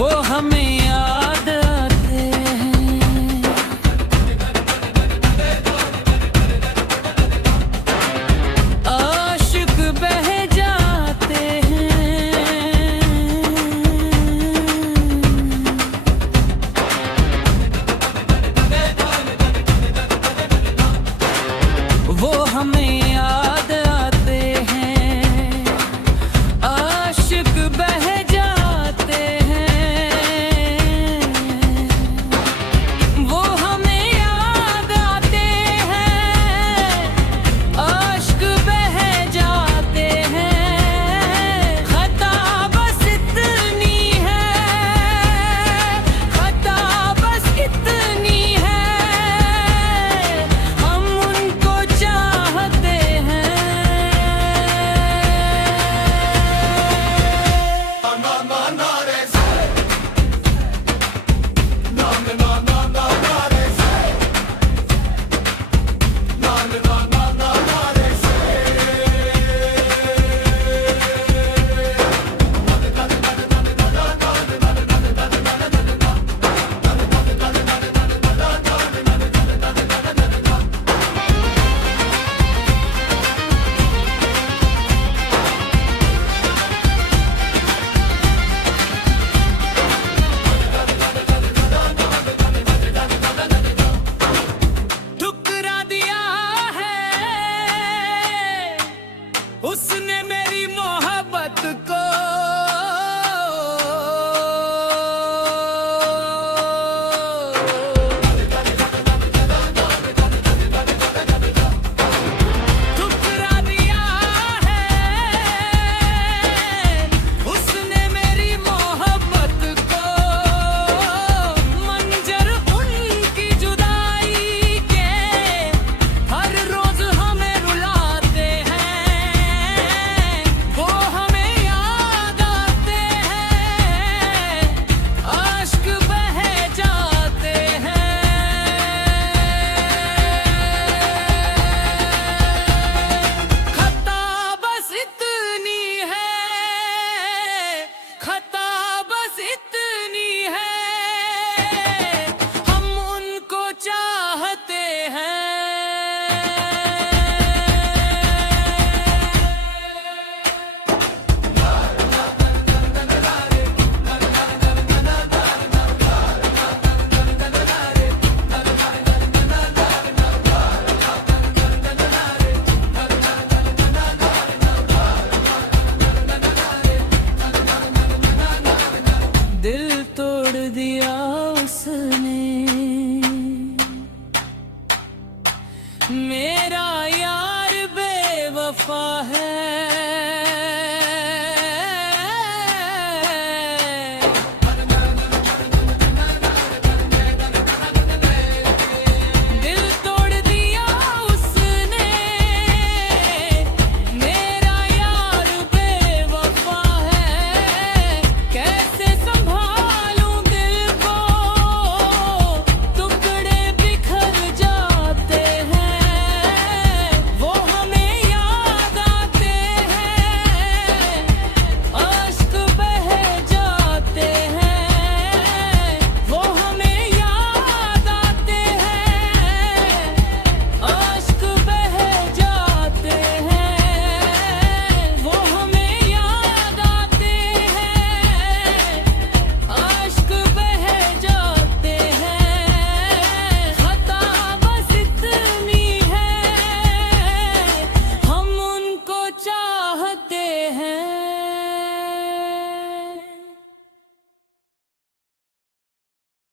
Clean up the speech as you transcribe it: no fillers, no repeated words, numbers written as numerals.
वो हमें याद आते हैं, आशिक बह जाते हैं। वो हमें याद आते हैं, आशिक बह जाते हैं। वो हमें याद आते हैं, आशिक बह जाते हैं। खता बस इतनी है, खता बस इतनी है, हम उनको चाहते हैं। ठुकरा दिया है उसने मेरी मोहब्बत को। ठुकरा दिया है उसने मेरी मोहब्बत को। मंजर उनकी जुदाई के हर रोज हमें रुलाते हैं। वो हमें याद आते हैं, आशिक बह जाते हैं। खता बस इतनी है, खता बस इतनी है, हम उनको चाहते हैं। दिल तोड़ दिया उसने, मेरा यार बेवफा है।